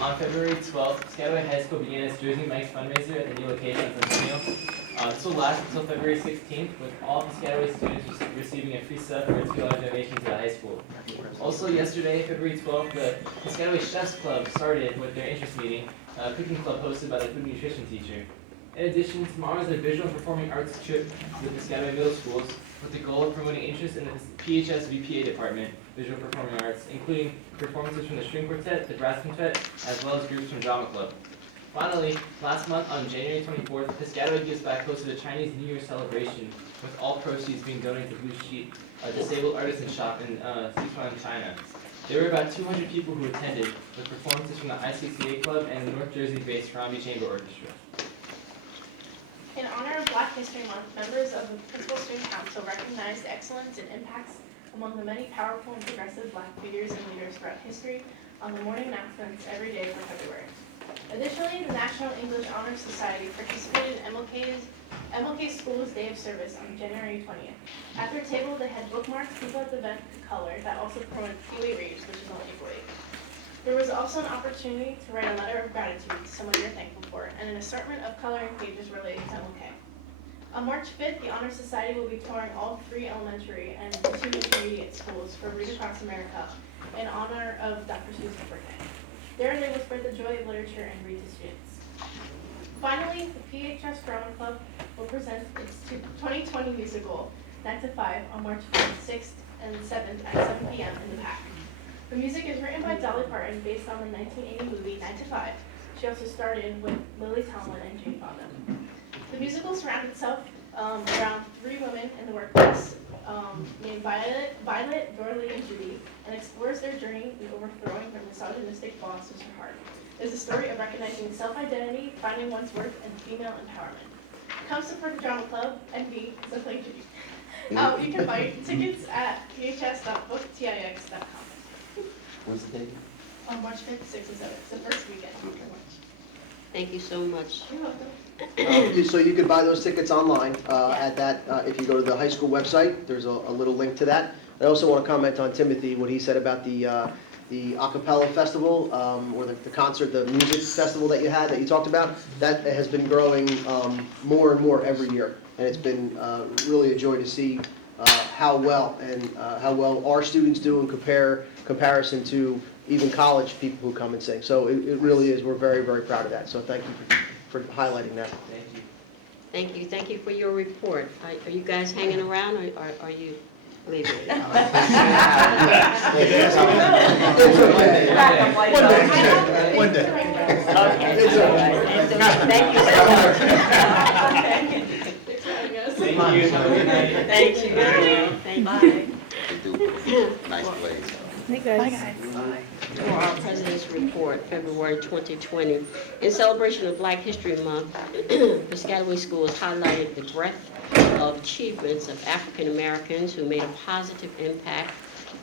On February 12th, Piscataway High School began its Jersey Mike's fundraiser at the new location on Centennial. This will last until February 16th, with all Piscataway students receiving a free sub or a $2 donation to the high school. Also yesterday, February 12th, the Piscataway Chefs Club started with their interest meeting, a cooking club hosted by the food and nutrition teacher. In addition, tomorrow is a visual and performing arts trip to the Piscataway Middle Schools with the goal of promoting interest in the PHS VPA department, Visual Performing Arts, including performances from the string quartet, the brass quintet, as well as groups from drama club. Finally, last month on January 24th, Piscataway Gives Back hosted a Chinese New Year celebration, with all proceeds being donated to Blue Sheep, a disabled artisan shop in Sichuan, China. There were about 200 people who attended, with performances from the ICCA Club and the North Jersey-based Harambee Chamber Orchestra. In honor of Black History Month, members of the Principal Student Council recognize the excellence and impacts among the many powerful and progressive Black figures and leaders throughout history on the morning announcements every day for February. Additionally, the National English Honor Society participated in MLK School's Day of Service on January 20th. At their table, they had bookmarks people at the event could color that also promoted Pee-wee Reeves, which is only equally. There was also an opportunity to write a letter of gratitude to someone you're thankful for, and an assortment of coloring pages related to MLK. On March 5th, the Honor Society will be touring all 3 elementary and 2 intermediate schools for Read Across America in honor of Dr. Seuss's birthday. There they will spread the joy of literature and read to students. Finally, the PHS Drama Club will present its 2020 musical, 9 to 5, on March 5th, 6th, and 7th at 7 p.m. in the PAC. The music is written by Dolly Parton based on the 1980 movie 9 to 5. She also starred in with Lily Tomlin and Jane Fonda. The musical surrounds itself around 3 women in the workplace named Violet, Dorothy, and Judy, and explores their journey in overthrowing their misogynistic boss, Mr. Hart. It is a story of recognizing self-identity, finding one's worth, and female empowerment. Come support the drama club and be simply Judy. You can buy tickets at phs.booktix.com. When's the date? On March 5th, 6th, and 7th. It's the first weekend. Okay. Thank you so much. You're welcome. So you could buy those tickets online at that, if you go to the high school website, there's a little link to that. I also want to comment on Timothy, what he said about the a cappella festival, or the concert, the music festival that you talked about. That has been growing more and more every year, and it's been really a joy to see how well our students do in comparison to even college people who come and sing. So it really is, we're very, very proud of that. So thank you for highlighting that. Thank you. Thank you. Thank you for your report. Are you guys hanging around, or are you leaving? One day. Okay. It's All right. Thank you so much. Thank you. Have a good night. Thank you. Thank you. Nice place. For our President's Report, February 2020. In celebration of Black History Month, Piscataway Schools highlighted the breadth of achievements of African Americans who made a positive impact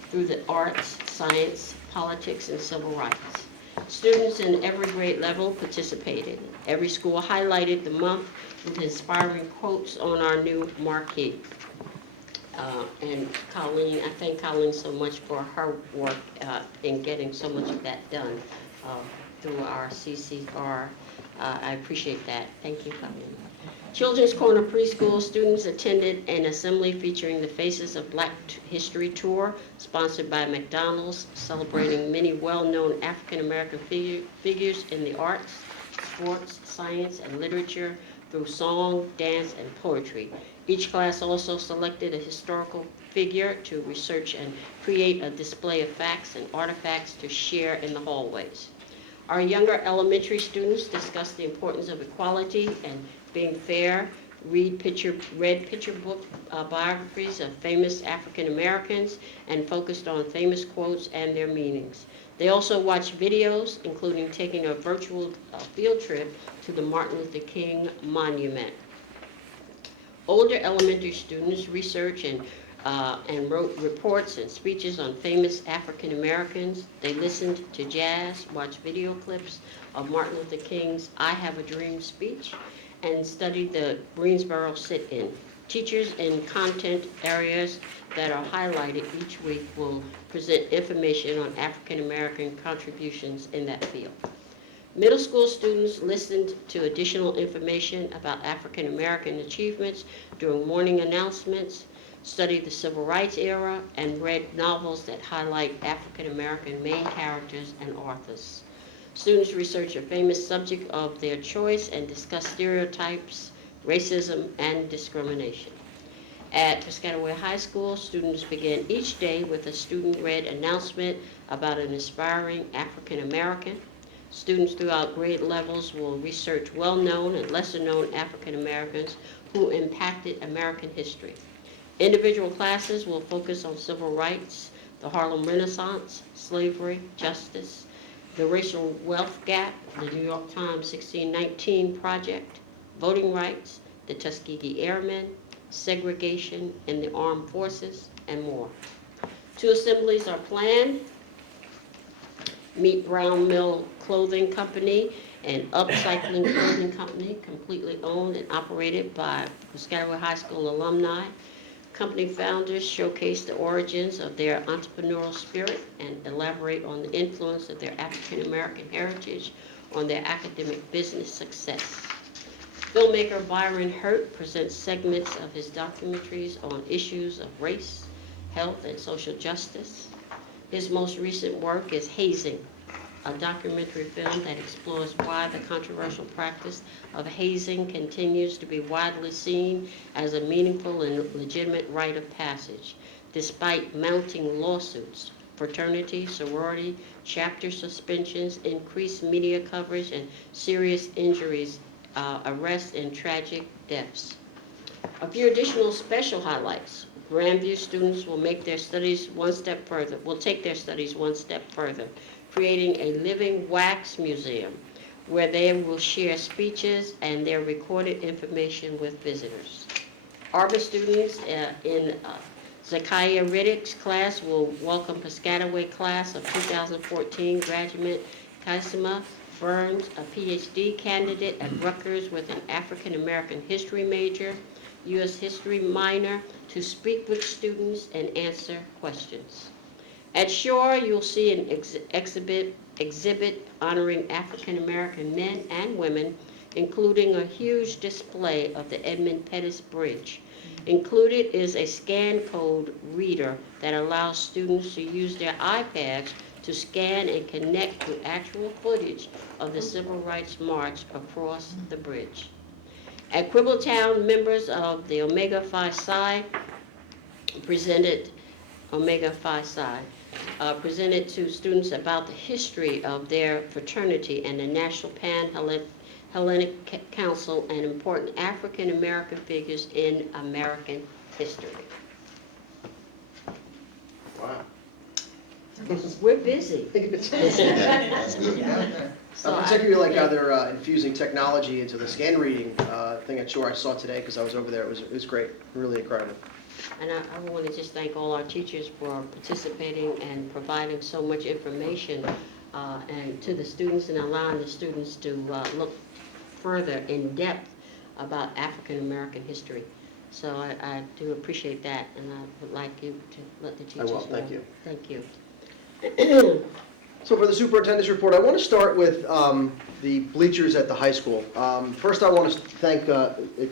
through the arts, science, politics, and civil rights. Students in every grade level participated. Every school highlighted the month with inspiring quotes on our new marquee. And Colleen, I thank Colleen so much for her work in getting so much of that done through our CCR. I appreciate that. Thank you, Colleen. Children's Corner Preschool students attended an assembly featuring the Faces of Black History Tour, sponsored by McDonald's, celebrating many well-known African-American figures in the arts, sports, science, and literature through song, dance, and poetry. Each class also selected a historical figure to research and create a display of facts and artifacts to share in the hallways. Our younger elementary students discussed the importance of equality and being fair, read picture book biographies of famous African Americans, and focused on famous quotes and their meanings. They also watched videos, including taking a virtual field trip to the Martin Luther King Monument. Older elementary students researched and wrote reports and speeches on famous African Americans. They listened to jazz, watched video clips of Martin Luther King's I Have a Dream speech, and studied the Greensboro sit-in. Teachers in content areas that are highlighted each week will present information on African American contributions in that field. Middle school students listened to additional information about African American achievements during morning announcements, studied the Civil Rights era, and read novels that highlight African American main characters and authors. Students research a famous subject of their choice and discuss stereotypes, racism, and discrimination. At Piscataway High School, students begin each day with a student-read announcement about an inspiring African American. Students throughout grade levels will research well-known and lesser-known African Americans who impacted American history. Individual classes will focus on civil rights, the Harlem Renaissance, slavery, justice, the racial wealth gap, the New York Times 1619 Project, voting rights, the Tuskegee Airmen, segregation in the armed forces, and more. 2 assemblies are planned. Meet Brown Mill Clothing Company, an upcycling clothing company completely owned and operated by Piscataway High School alumni. Company founders showcase the origins of their entrepreneurial spirit and elaborate on the influence of their African American heritage on their academic business success. Filmmaker Byron Hurt presents segments of his documentaries on issues of race, health, and social justice. His most recent work is Hazing, a documentary film that explores why the controversial practice of hazing continues to be widely seen as a meaningful and legitimate rite of passage, despite mounting lawsuits, fraternity, sorority, chapter suspensions, increased media coverage, and serious injuries, arrests, and tragic deaths. A few additional special highlights. Grandview students will take their studies one step further, creating a living wax museum where they will share speeches and their recorded information with visitors. Arbor students in Zakiah Riddick's class will welcome Piscataway class of 2014 graduate Kaisima Burns, a PhD candidate at Rutgers with an African American history major, U.S. history minor, to speak with students and answer questions. At Shore, you'll see an exhibit honoring African American men and women, including a huge display of the Edmund Pettus Bridge. Included is a scan code reader that allows students to use their iPads to scan and connect to actual footage of the Civil Rights March across the bridge. At Quibbletown, members of the Omega Phi Psi presented to students about the history of their fraternity and the National Pan-Hellenic Council and important African American figures in American history. Wow. We're busy. That's good. So I particularly like how they're infusing technology into the scan reading thing at Shore I saw today because I was over there. It was great, really incredible. And I want to just thank all our teachers for participating and providing so much information and to the students and allowing the students to look further in depth about African American history. So I do appreciate that, and I would like you to let the teachers know. I will, thank you. Thank you. So for the superintendent's report, I want to start with the bleachers at the high school. First, I want to thank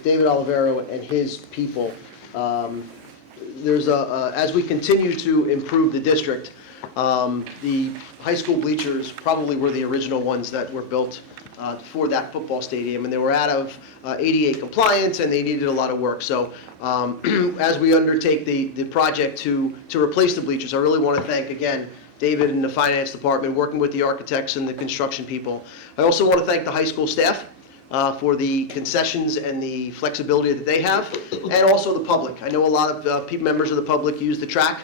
David Olivero and his people. As we continue to improve the district, the high school bleachers probably were the original ones that were built for that football stadium, and they were out of ADA compliance, and they needed a lot of work. So as we undertake the project to replace the bleachers, I really want to thank, again, David and the finance department, working with the architects and the construction people. I also want to thank the high school staff for the concessions and the flexibility that they have, and also the public. I know a lot of members of the public use the track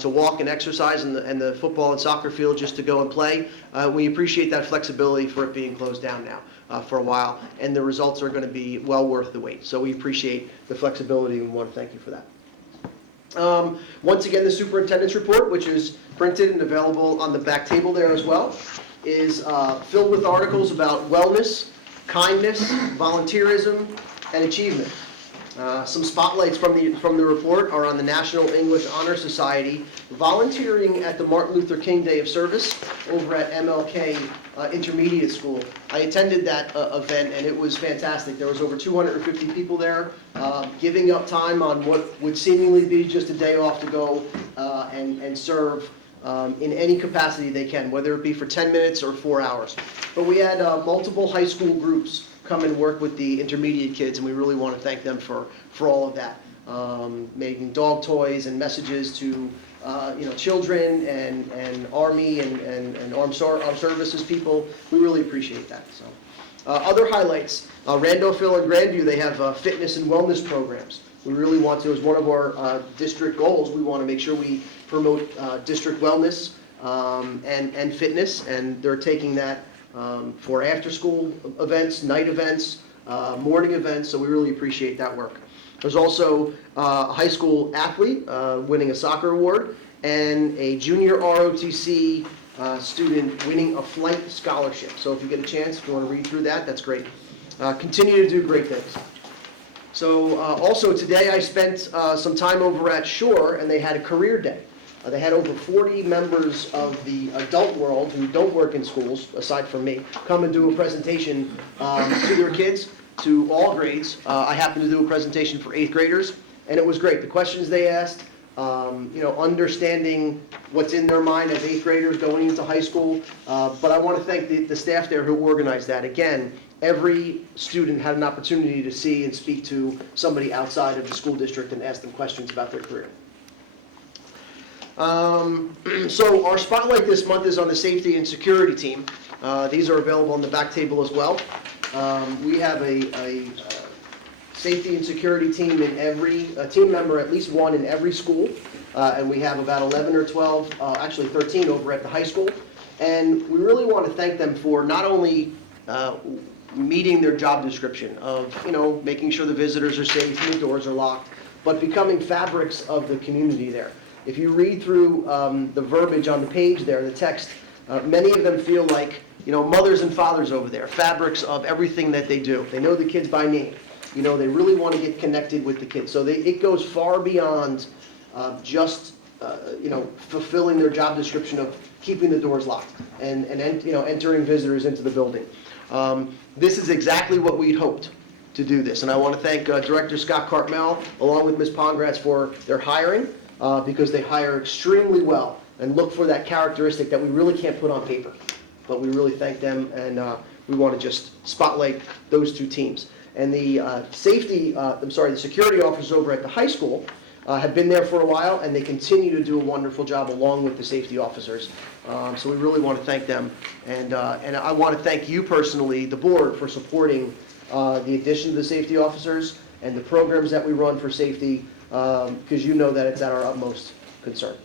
to walk and exercise, and the football and soccer field just to go and play. We appreciate that flexibility for it being closed down now for a while, and the results are going to be well worth the wait. So we appreciate the flexibility and want to thank you for that. Once again, the superintendent's report, which is printed and available on the back table there as well, is filled with articles about wellness, kindness, volunteerism, and achievement. Some spotlights from the report are on the National English Honor Society volunteering at the Martin Luther King Day of Service over at MLK Intermediate School. I attended that event, and it was fantastic. There was over 250 people there, giving up time on what would seemingly be just a day off to go and serve in any capacity they can, whether it be for 10 minutes or 4 hours. But we had multiple high school groups come and work with the intermediate kids, and we really want to thank them for all of that. Making dog toys and messages to children and Army and armed services people. We really appreciate that. So, other highlights, Randolphville and Grandview, they have fitness and wellness programs. We really want to, as one of our district goals, we want to make sure we promote district wellness and fitness, and they're taking that for after-school events, night events, morning events, so we really appreciate that work. There's also a high school athlete winning a soccer award, and a junior ROTC student winning a flight scholarship. So if you get a chance, if you want to read through that, that's great. Continue to do great things. So also today I spent some time over at Shore, and they had a career day. They had over 40 members of the adult world who don't work in schools, aside from me, come and do a presentation to their kids, to all grades. I happened to do a presentation for 8th graders, and it was great. The questions they asked, understanding what's in their mind as 8th graders going into high school. But I want to thank the staff there who organized that. Again, every student had an opportunity to see and speak to somebody outside of the school district and ask them questions about their career. So our spotlight this month is on the safety and security team. These are available on the back table as well. We have a safety and security team in every, a team member, at least one in every school. And we have about 11 or 12, actually 13 over at the high school. And we really want to thank them for not only meeting their job description of, making sure the visitors are safe and the doors are locked, but becoming fabrics of the community there. If you read through the verbiage on the page there, the text, many of them feel like, mothers and fathers over there, fabrics of everything that they do. They know the kids by name. They really want to get connected with the kids. So it goes far beyond just, fulfilling their job description of keeping the doors locked and entering visitors into the building. This is exactly what we'd hoped to do this. And I want to thank Director Scott Cartmel, along with Ms. Pongratz, for their hiring. Because they hire extremely well and look for that characteristic that we really can't put on paper. But we really thank them, and we want to just spotlight those two teams. And the the security officers over at the high school have been there for a while, and they continue to do a wonderful job along with the safety officers. So we really want to thank them. And I want to thank you personally, the board, for supporting the addition of the safety officers and the programs that we run for safety, because you know that it's at our utmost concern.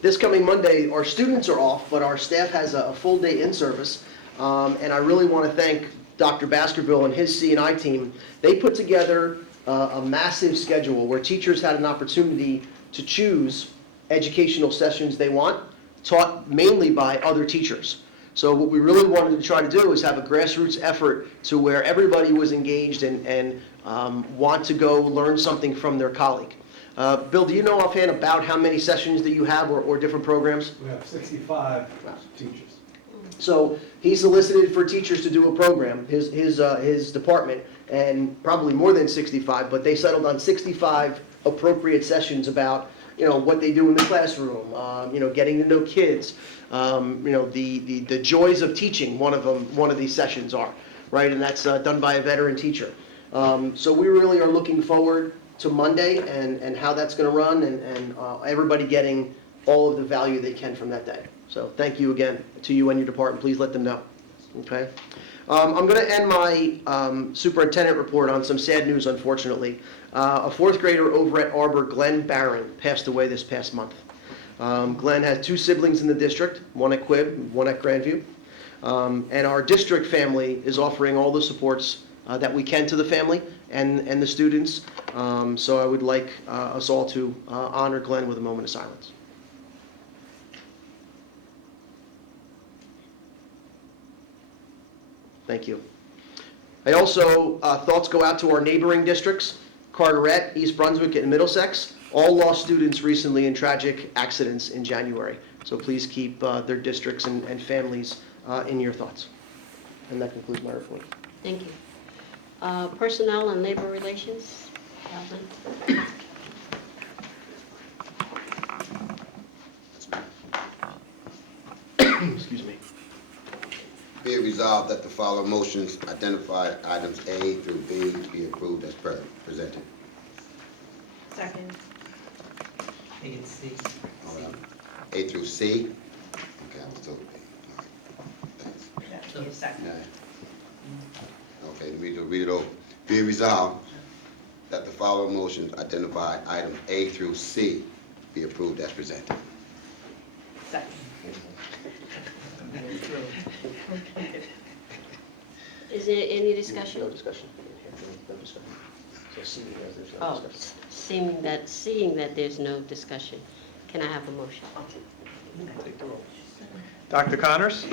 This coming Monday, our students are off, but our staff has a full day in service. And I really want to thank Dr. Baskerville and his C&I team. They put together a massive schedule where teachers had an opportunity to choose educational sessions they want, taught mainly by other teachers. So what we really wanted to try to do is have a grassroots effort to where everybody was engaged and want to go learn something from their colleague. Bill, do you know offhand about how many sessions that you have or different programs? We have 65 teachers. So he solicited for teachers to do a program, his department, and probably more than 65, but they settled on 65 appropriate sessions about what they do in the classroom, getting to know kids, the joys of teaching. One of these sessions are, right, and that's done by a veteran teacher. So we really are looking forward to Monday and how that's going to run, and everybody getting all of the value they can from that day. So thank you again to you and your department. Please let them know. Okay. I'm going to end my superintendent report on some sad news, unfortunately. A 4th grader over at Arbor, Glenn Barron, passed away this past month. Glenn had 2 siblings in the district, one at Quib, one at Grandview. And our district family is offering all the supports that we can to the family and the students. So I would like us all to honor Glenn with a moment of silence. Thank you. I also, thoughts go out to our neighboring districts, Carteret, East Brunswick, and Middlesex. All lost students recently in tragic accidents in January. So please keep their districts and families in your thoughts. And that concludes my report. Thank you. Personnel and Labor Relations, Alvin. Excuse me. Be it resolved that the following motions identify items A through B be approved as presented. Second. A and C. A through C? Okay, I was told B. All right. Thanks. So second. Yeah. Okay, read it over. Be it resolved that the following motions identify items A through C be approved as presented. Second. Is there any discussion? No discussion. No discussion. So C, there's no Oh, discussion. seeing that there's no discussion, can I have a motion? Take the roll. Dr. Connors?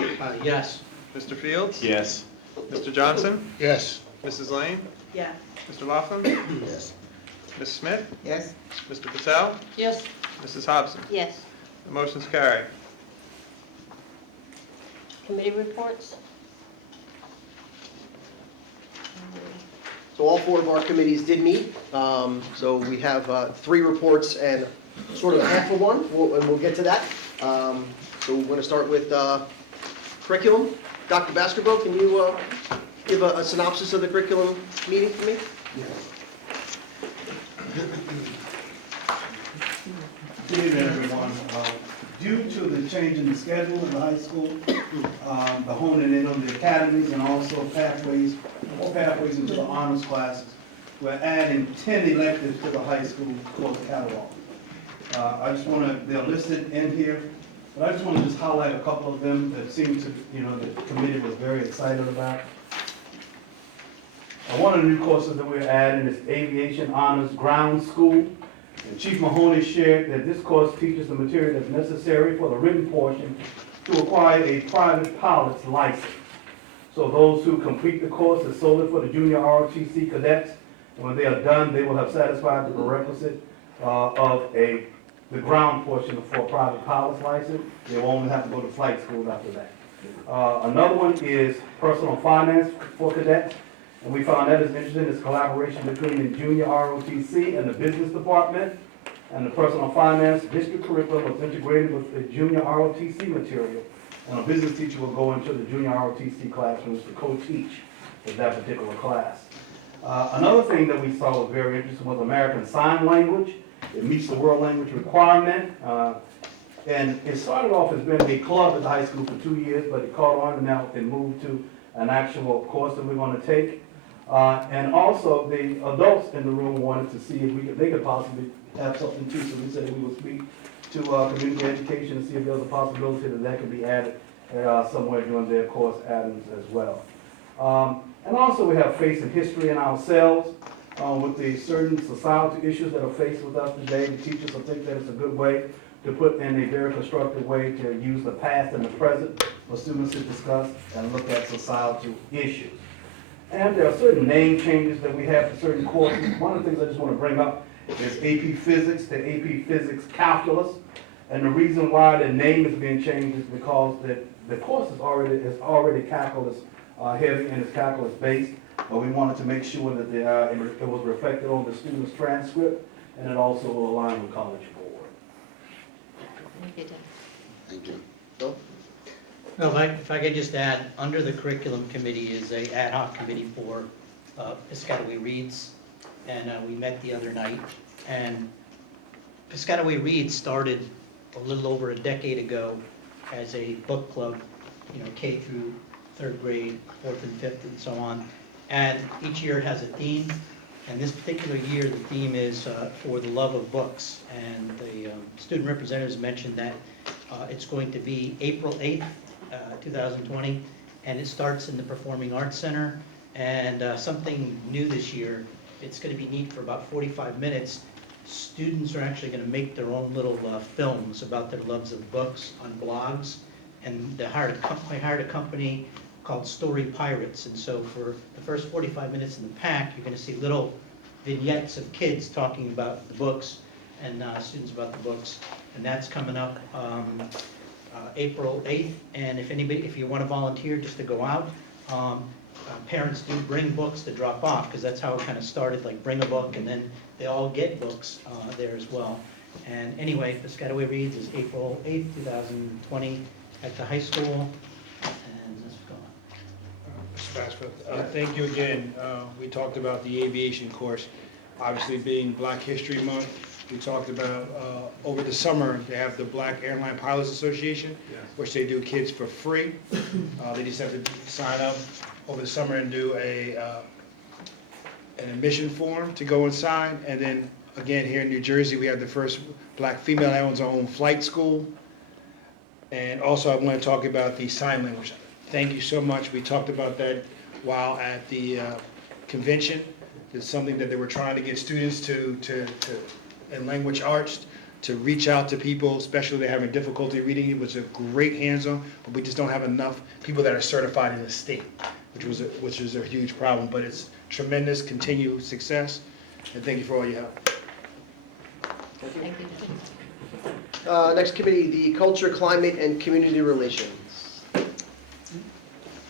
Yes. Mr. Fields? Yes. Mr. Johnson? Yes. Mrs. Lane? Yes. Mr. Laughlin? Yes. Ms. Smith? Yes. Mr. Patel? Yes. Mrs. Hobson? Yes. The motion's carried. Committee reports? So all four of our committees did meet. So we have 3 reports and sort of a half of one, and we'll get to that. So we're going to start with curriculum. Dr. Baskerville, can you give a synopsis of the curriculum meeting for me? Good evening, everyone. Due to the change in the schedule in the high school, the honing in on the academies and also pathways into the honors classes, we're adding 10 electives to the high school course catalog. I just want to, they're listed in here, but I just want to just highlight a couple of them that seem to, the committee was very excited about. One of the new courses that we're adding is Aviation Honors Ground School. And Chief Mahoney shared that this course teaches the material that's necessary for the written portion to acquire a private pilot's license. So those who complete the course is solely for the junior ROTC cadets. And when they are done, they will have satisfied the prerequisite of the ground portion for a private pilot's license. They will only have to go to flight school after that. Another one is personal finance for cadets. And we found that is interesting, is collaboration between the junior ROTC and the business department. And the personal finance district curriculum was integrated with the junior ROTC material. And a business teacher will go into the junior ROTC classrooms to co-teach with that particular class. Another thing that we saw was very interesting was American Sign Language. It meets the world language requirement. And it started off as being a club at the high school for 2 years, but it caught on and now it moved to an actual course that we're going to take. And also, the adults in the room wanted to see if they could possibly have something too, so we said we would speak to community education and see if there was a possibility that could be added somewhere during their course add-ins as well. And also, we have facing history in ourselves with the certain societal issues that are faced with us today. The teachers will think that it's a good way to put in a very constructive way to use the past and the present for students to discuss and look at societal issues. And there are certain name changes that we have for certain courses. One of the things I just want to bring up is AP Physics to AP Physics Calculus. And the reason why the name is being changed is because the course is already calculus heavy and it's calculus based. But we wanted to make sure that it was reflected on the student's transcript and it also will align with College Board. Thank you, Dan. Thank you. Bill? Well, if I could just add, under the curriculum committee is a ad hoc committee for Piscataway Reads, and we met the other night. And Piscataway Reads started a little over a decade ago as a book club, K through 3rd grade, 4th and 5th, and so on. And each year it has a theme, and this particular year the theme is for the love of books. And the student representatives mentioned that it's going to be April 8th. 2020, and it starts in the Performing Arts Center. And something new this year, it's going to be neat for about 45 minutes. Students are actually going to make their own little films about their loves of books on blogs, and they hired a company called Story Pirates. And so for the first 45 minutes in the pack, you're going to see little vignettes of kids talking about the books and students about the books. And that's coming up April 8th. And if you want to volunteer just to go out, parents do bring books to drop off, because that's how it kind of started, like bring a book, and then they all get books there as well. And anyway, Piscataway Reads is April 8th, 2020 at the high school. And let's go on. Mr. Bashford, thank you again. We talked about the aviation course, obviously being Black History Month. We talked about, over the summer, they have the Black Airline Pilots Association, which they do kids for free. They just have to sign up over the summer and do an admission form to go and sign. And then, again, here in New Jersey, we have the first Black female that owns our own flight school. And also, I want to talk about the sign language. Thank you so much. We talked about that while at the convention. It's something that they were trying to get students to in language arts, to reach out to people, especially if they're having difficulty reading. It was a great hands-on, but we just don't have enough people that are certified in the state, which is a huge problem. But it's tremendous continued success, and thank you for all your help. Thank you. Next committee, the Culture, Climate, and Community Relations.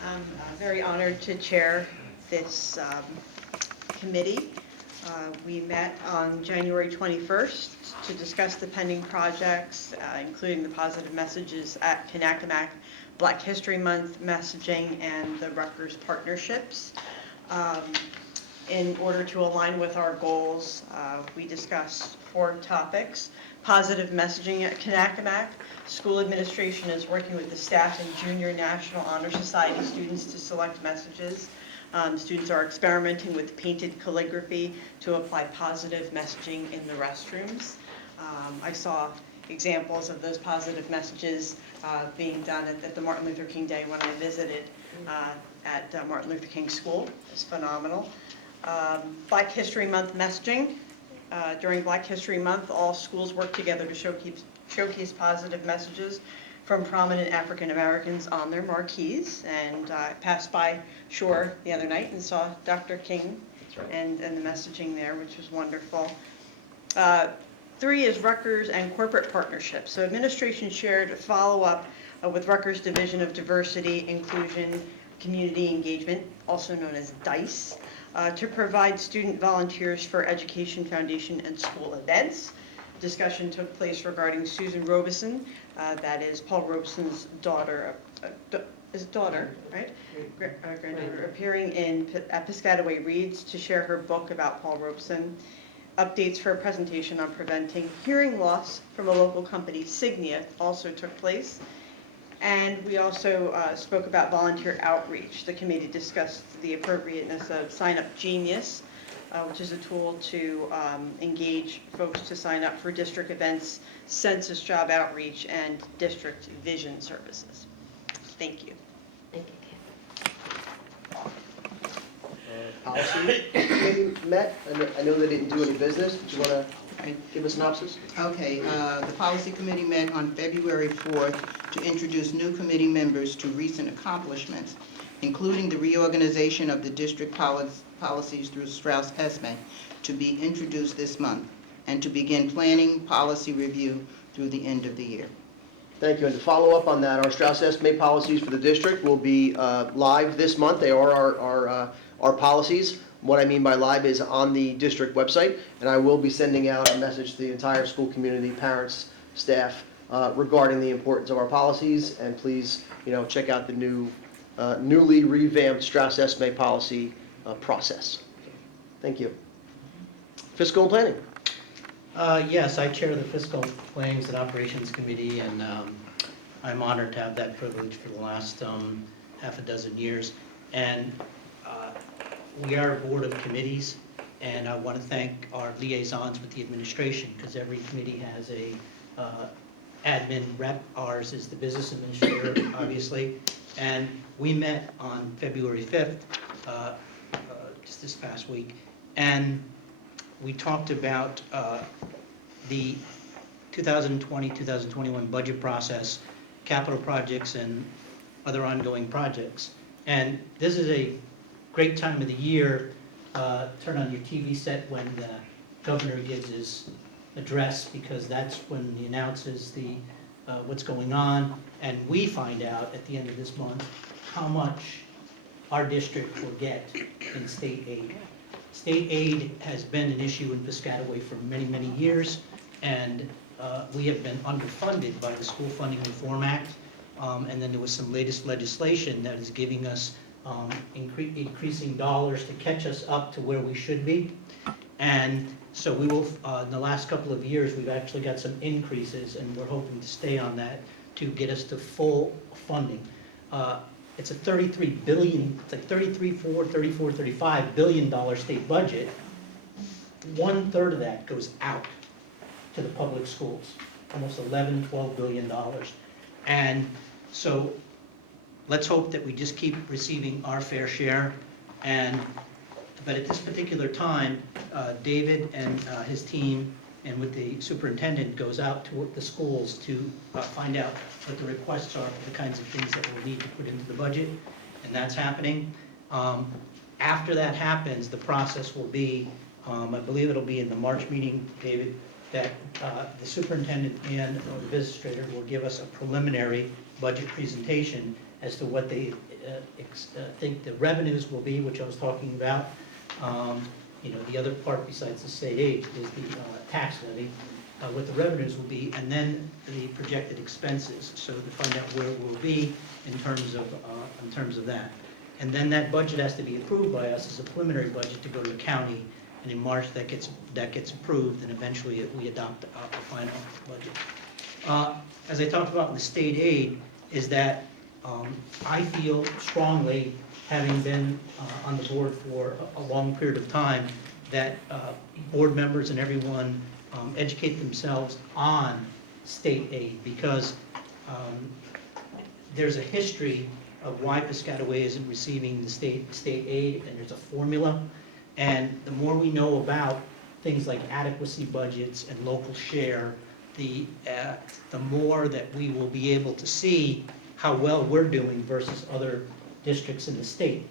I'm very honored to chair this committee. We met on January 21st to discuss the pending projects, including the positive messages at Kanakamak, Black History Month messaging, and the Rutgers partnerships. In order to align with our goals, we discussed 4 topics. Positive messaging at Kanakamak. School administration is working with the staff and Junior National Honor Society students to select messages. Students are experimenting with painted calligraphy to apply positive messaging in the restrooms. I saw examples of those positive messages being done at the Martin Luther King Day when I visited at Martin Luther King School. It's phenomenal. Black History Month messaging. During Black History Month, all schools work together to showcase positive messages from prominent African Americans on their marquees. And I passed by Shore the other night and saw Dr. King and the messaging there, which was wonderful. 3 is Rutgers and corporate partnerships. So administration shared a follow-up with Rutgers Division of Diversity, Inclusion, Community Engagement, also known as DICE, to provide student volunteers for Education Foundation and school events. Discussion took place regarding Susan Robeson, that is Paul Robeson's daughter, right? Granddaughter, appearing at Piscataway Reads to share her book about Paul Robeson. Updates for a presentation on preventing hearing loss from a local company, Signia, also took place. And we also spoke about volunteer outreach. The committee discussed the appropriateness of Sign Up Genius, which is a tool to engage folks to sign up for district events, census job outreach, and district vision services. Thank you. Thank you, Policy committee met. I know they didn't do any business. Do you want to give a synopsis? Okay, the policy committee met on February 4th to introduce new committee members to recent accomplishments, including the reorganization of the district policies through Strauss-Esme to be introduced this month, and to begin planning policy review through the end of the year. Thank you. And to follow up on that, our Strauss-Esme policies for the district will be live this month. They are our policies. What I mean by live is on the district website, and I will be sending out a message to the entire school community, parents, staff, regarding the importance of our policies. And please, check out the newly revamped Strauss-Esme policy process. Thank you. Fiscal and planning. Yes, I chair the Fiscal Plannings and Operations Committee, and I'm honored to have that privilege for the last half a dozen years. And we are a board of committees, and I want to thank our liaisons with the administration, because every committee has a admin rep. Ours is the business administrator, obviously. And we met on February 5th, just this past week, and we talked about the 2020-2021 budget process, capital projects, and other ongoing projects. And this is a great time of the year. Turn on your TV set when the governor gives his address, because that's when he announces what's going on. And we find out at the end of this month how much our district will get in state aid. State aid has been an issue in Piscataway for many, many years, and we have been underfunded by the School Funding Reform Act. And then there was some latest legislation that is giving us increasing dollars to catch us up to where we should be. And so we will, in the last couple of years, we've actually got some increases, and we're hoping to stay on that to get us to full funding. It's a $33 billion, it's like $35 billion state budget. 1/3 of that goes out to the public schools, almost $12 billion. And so let's hope that we just keep receiving our fair share. But at this particular time, David and his team and with the superintendent goes out to the schools to find out what the requests are for the kinds of things that we'll need to put into the budget, and that's happening. After that happens, the process will be, I believe it'll be in the March meeting, David, that the superintendent and the administrator will give us a preliminary budget presentation as to what they think the revenues will be, which I was talking about. The other part besides the state aid is the tax levy, what the revenues will be, and then the projected expenses, so to find out where we'll be in terms of that. And then that budget has to be approved by us as a preliminary budget to go to the county, and in March that gets approved, and eventually we adopt a final budget. As I talked about in the state aid, is that I feel strongly, having been on the board for a long period of time, that board members and everyone educate themselves on state aid, because there's a history of why Piscataway isn't receiving the state aid, and there's a formula. And the more we know about things like adequacy budgets and local share, the more that we will be able to see how well we're doing versus other districts in the state.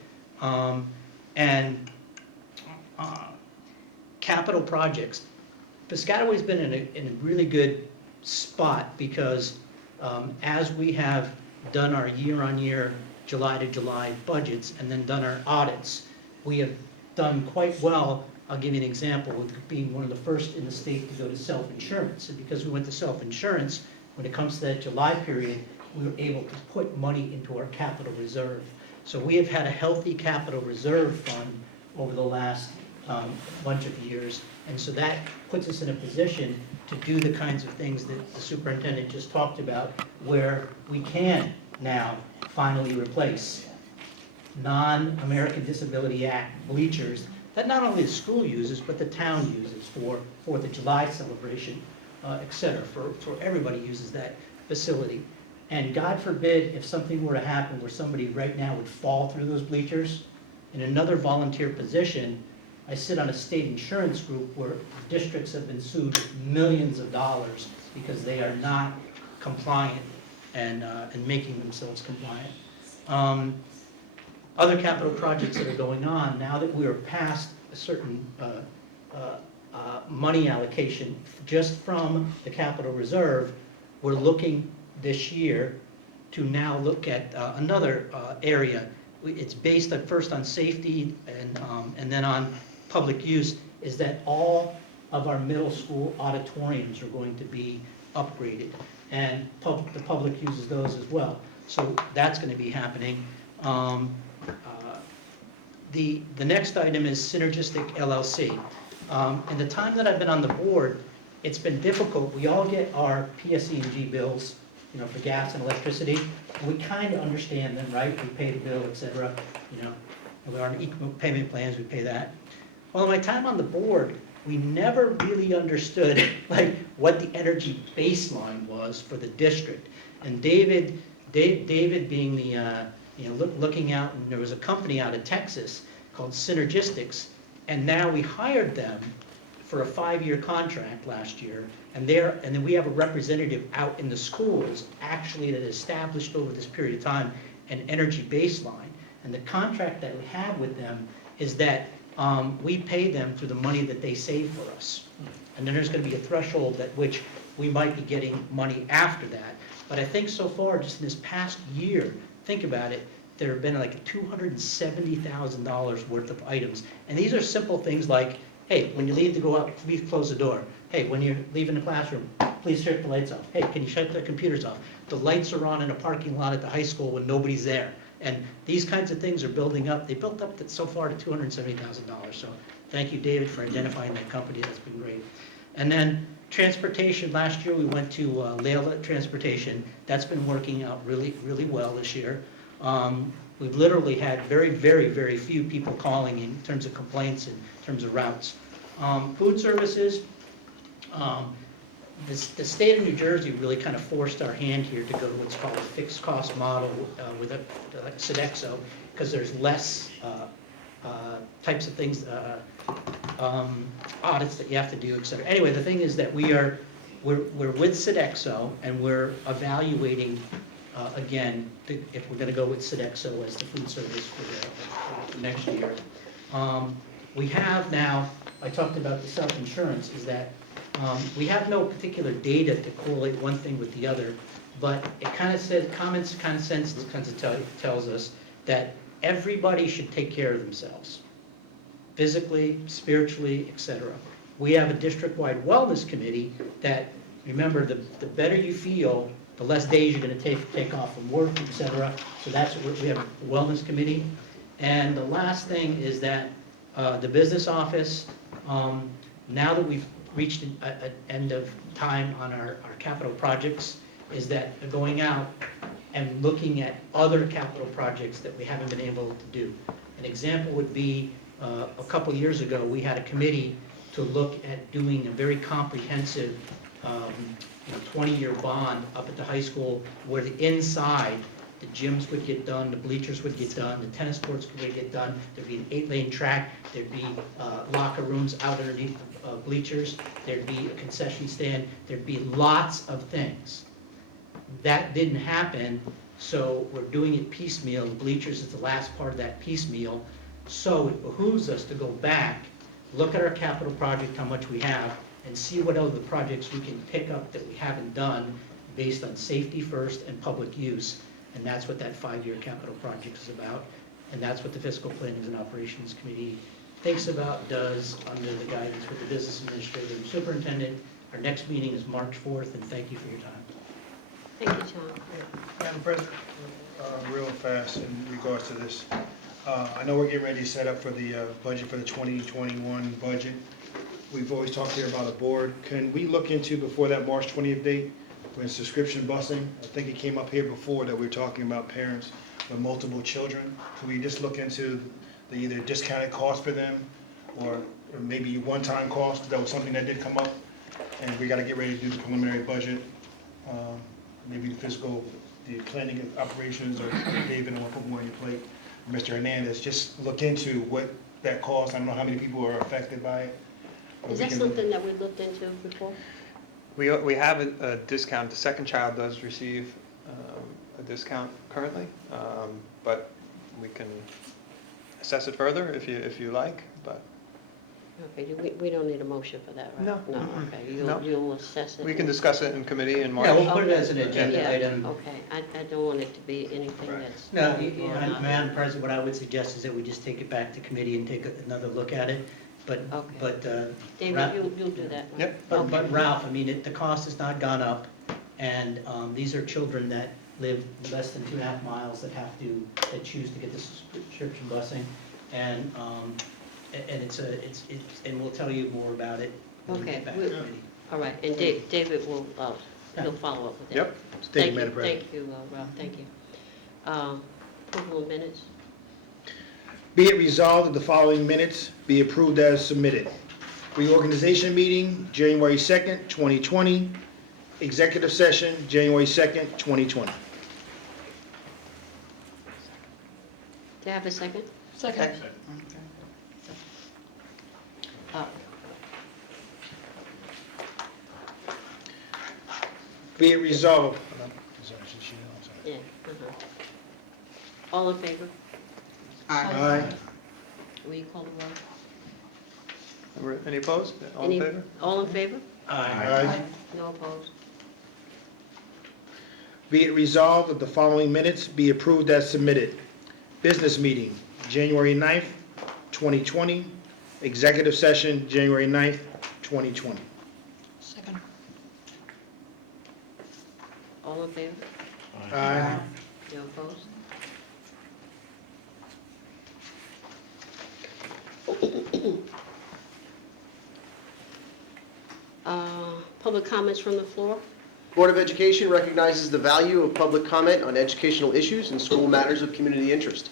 Capital projects. Piscataway's been in a really good spot, because as we have done our year-on-year, July to July budgets and then done our audits, we have done quite well. I'll give you an example, with being one of the first in the state to go to self-insurance. And because we went to self-insurance, when it comes to that July period, we were able to put money into our capital reserve. So we have had a healthy capital reserve fund over the last bunch of years, and so that puts us in a position to do the kinds of things that the superintendent just talked about, where we can now finally replace non-American Disability Act bleachers that not only the school uses, but the town uses for 4th of July celebration, et cetera, for everybody uses that facility. And God forbid if something were to happen where somebody right now would fall through those bleachers. In another volunteer position, I sit on a state insurance group where districts have been sued with millions of dollars because they are not compliant and making themselves compliant. Other capital projects that are going on, now that we are past a certain money allocation just from the capital reserve, we're looking this year to now look at another area. It's based at first on safety and then on public use, is that all of our middle school auditoriums are going to be upgraded, and the public uses those as well. So that's going to be happening. The next item is Synergistic LLC. In the time that I've been on the board, it's been difficult. We all get our PSE&G bills, for gas and electricity. We kind of understand them, right? We pay the bill, et cetera. With our equal payment plans, we pay that. Well, in my time on the board, we never really understood what the energy baseline was for the district. And David being the looking out, and there was a company out of Texas called Synergistics, and now we hired them for a 5-year contract last year, and then we have a representative out in the schools actually that established over this period of time an energy baseline. And the contract that we have with them is that we pay them through the money that they save for us. And then there's going to be a threshold at which we might be getting money after that. But I think so far, just in this past year, think about it, there have been like $270,000 worth of items. And these are simple things like, hey, when you leave to go out, please close the door. Hey, when you're leaving the classroom, please shut the lights off. Hey, can you shut the computers off? The lights are on in a parking lot at the high school when nobody's there. And these kinds of things are building up. They built up so far to $270,000. So thank you, David, for identifying that company. That's been great. And then transportation, last year we went to Layla Transportation. That's been working out really, really well this year. We've literally had very, very, very few people calling in terms of complaints, in terms of routes. Food services, the state of New Jersey really kind of forced our hand here to go to what's called a fixed cost model with like Sodexo, because there's less types of things, audits that you have to do, et cetera. Anyway, the thing is that we're with Sodexo, and we're evaluating again if we're going to go with Sodexo as the food service for next year. We have now, I talked about the self-insurance, is that we have no particular data to correlate one thing with the other, but it kind of says, common sense tells us that everybody should take care of themselves, physically, spiritually, etc. We have a district-wide wellness committee that, remember, the better you feel, the less days you're going to take off from work, etc. So that's what we have, a wellness committee. And the last thing is that the business office, now that we've reached an end of time on our capital projects, is that they're going out and looking at other capital projects that we haven't been able to do. An example would be, a couple years ago, we had a committee to look at doing a very comprehensive 20-year bond up at the high school, where the inside, the gyms would get done, the bleachers would get done, the tennis courts would get done, there'd be an 8-lane track, there'd be locker rooms out underneath the bleachers, there'd be a concession stand, there'd be lots of things. That didn't happen, so we're doing it piecemeal. The bleachers is the last part of that piecemeal. So it behooves us to go back, look at our capital project, how much we have, and see what other projects we can pick up that we haven't done based on safety first and public use. And that's what that 5-year capital project is about. And that's what the Fiscal Planning and Operations Committee thinks about, does, under the guidance with the business administrator and superintendent. Our next meeting is March 4th, and thank you for your time. Thank you, Tom. Madam President, real fast in regards to this. I know we're getting ready to set up for the budget for the 2021 budget. We've always talked here about a board. Can we look into, before that March 20th date, when subscription busing? I think it came up here before that we were talking about parents with multiple children. Can we just look into the either discounted cost for them, or maybe one-time cost? That was something that did come up, and we got to get ready to do the preliminary budget. Maybe the planning and operations, or David, I want to put more on your plate, Mr. Hernandez, just look into what that costs. I don't know how many people are affected by it. Is that something that we looked into before? We have a discount. The second child does receive a discount currently, but we can assess it further if you like, but. Okay, we don't need a motion for that, right? No. No, okay, No. you'll assess it. We can discuss it in committee in March. Yeah, we'll put it as an agenda Yeah, item. okay, I don't want it to be anything Right. that's. No, not- Madam President, what I would suggest is that we just take it back to committee and take another look at it. But, Okay. but, David, you'll do that, right? Yep. but Ralph, I mean, the cost has not gone up, and these are children that live less than 2.5 miles that choose to get the subscription busing, and and we'll tell you more about it when we Okay, get back to we- committee. All right, and David will, he'll follow up with that. Yep. Thank you, thank you, Ralph, thank you. Approval of minutes? Be it resolved that the following minutes be approved as submitted. Reorganization meeting, January 2nd, 2020. Executive session, January 2nd, 2020. Do I have a second? Second. Be it resolved. Yeah. All in favor? Aye. Will you call the roll? Any opposed? All in Any- favor? All in favor? Aye. No opposed? Be it resolved that the following minutes be approved as submitted. Business meeting, January 9th, 2020. Executive session, January 9th, 2020. Second. All in favor? Aye. No opposed? Public comments from the floor? Board of Education recognizes the value of public comment on educational issues and school matters of community interest.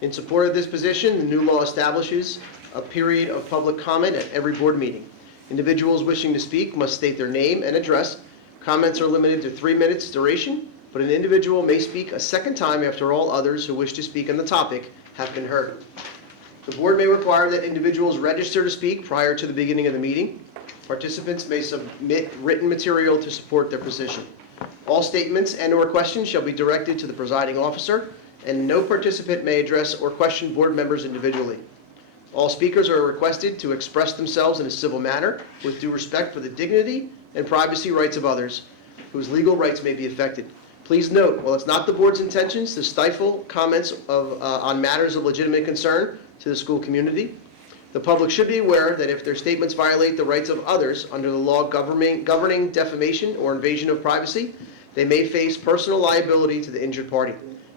In support of this position, the new law establishes a period of public comment at every board meeting. Individuals wishing to speak must state their name and address. Comments are limited to 3 minutes duration, but an individual may speak a second time after all others who wish to speak on the topic have been heard. The board may require that individuals register to speak prior to the beginning of the meeting. Participants may submit written material to support their position. All statements and/or questions shall be directed to the presiding officer, and no participant may address or question board members individually. All speakers are requested to express themselves in a civil manner with due respect for the dignity and privacy rights of others whose legal rights may be affected. Please note, while it's not the board's intentions to stifle comments on matters of legitimate concern to the school community, the public should be aware that if their statements violate the rights of others under the law governing defamation or invasion of privacy, they may face personal liability to the injured party.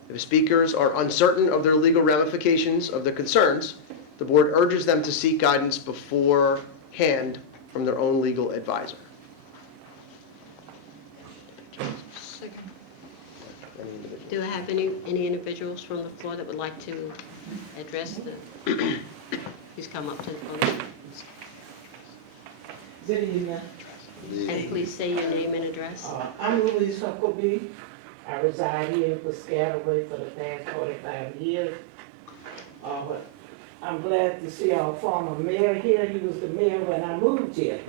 If speakers are uncertain of their legal ramifications of their concerns, the board urges them to seek guidance beforehand from their own legal advisor. Do I have any individuals from the floor that would like to address the, please come up to the podium. Good evening. And please say your name and address. I'm Louise Huckabee. I reside here in Piscataway for the past 45 years. But I'm glad to see our former mayor here. He was the mayor when I moved here.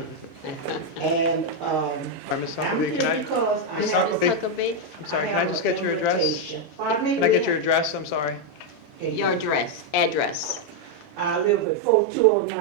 And Ms. I'm Huckabee, here can I, because I Ms. have Ms. Huckabee? Huckabee, I'm sorry, can have I just an get your address? invitation. Pardon me? Can I get your address? I'm sorry. your address. I live at 4209